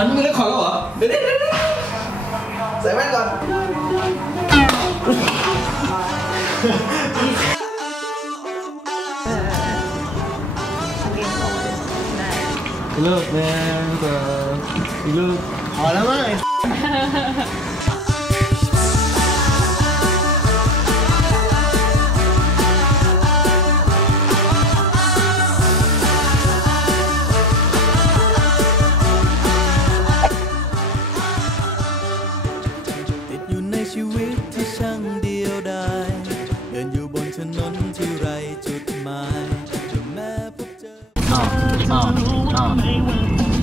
อันนี้มึงได้ขอแล้วเหรอเดี๋ยวเดี๋ยวเดี๋ยวเดี๋ยวใส่แว่นก่อน เลิกแล้วก็เลิกพอแล้วมั้ง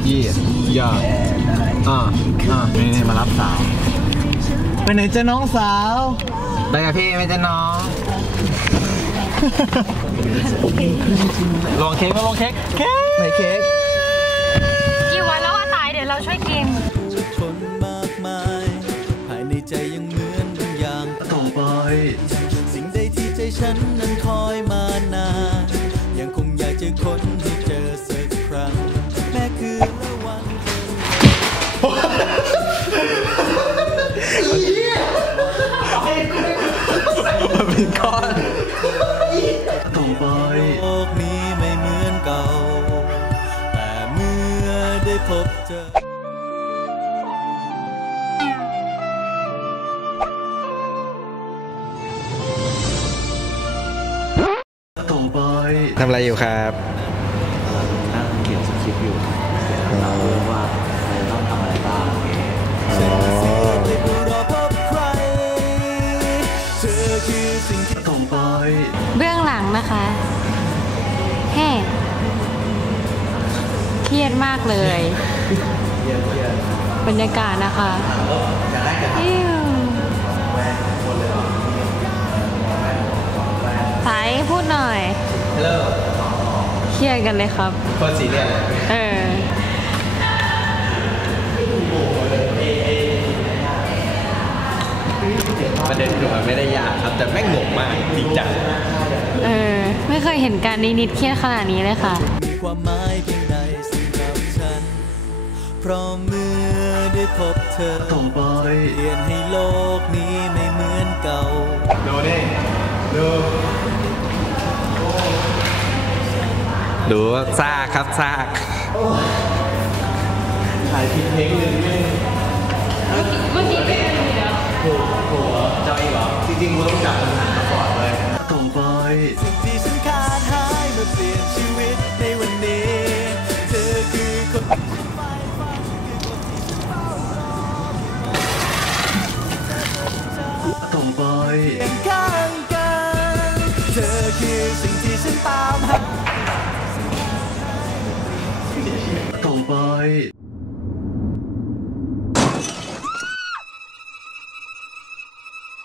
ยี่ยย่าอ่าอ่านี่นี่มารับสาวไปไหนจะน้องสาวไปกับพี่ไม่จะน้อง ลองเค้กมาลองเค้กเค้กไหนเค้กกี่วันแล้วว่าตายเดี๋ยวเราช่วยกิน พบเจอต่อไปทำอะไรอยู่ครับนั่งเขียนสคริปต์อยู่ตามเรื่องว่าใครต้องทำอะไรบ้างไม่รู้รอพบใครเธอคือสิ่งที่ต่อไปเบื้องหลังนะคะแฮ่ เครียดมากเลย บรรยากาศนะคะอิ๊วสายพูดหน่อยฮัลโหลเครียดกันเลยครับโคตรสีเรียสเลยเออประเด็นคือมันไม่ได้ยากครับ แต่แม่งงงมากจริงจัง เออ ไม่เคยเห็นการนี้นิดเครียดขนาดนี้เลยค่ะ เพราะเมื่อได้พบเธอต่อไปเปลี่ยนให้โลกนี้ไม่เหมือนเก่าดูนี่ดูดูซากครับซากถ่ายผิดเพลงหนึ่งไม่เมื่อกี้เป็นอะไรเดียวถูกถูกเจ้าอีกเหรอจริงๆกูต้องจับมันหันมาก่อนเลยต่อไปสิ่งที่ฉันขาดหายเมื่อเปลี่ยนชีวิตในวันนี้ เธอคือคน ไป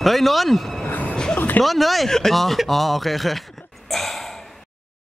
เฮ้ยนนท์นนท์เฮ้ย อ๋อ อ๋อ โอเคโอเค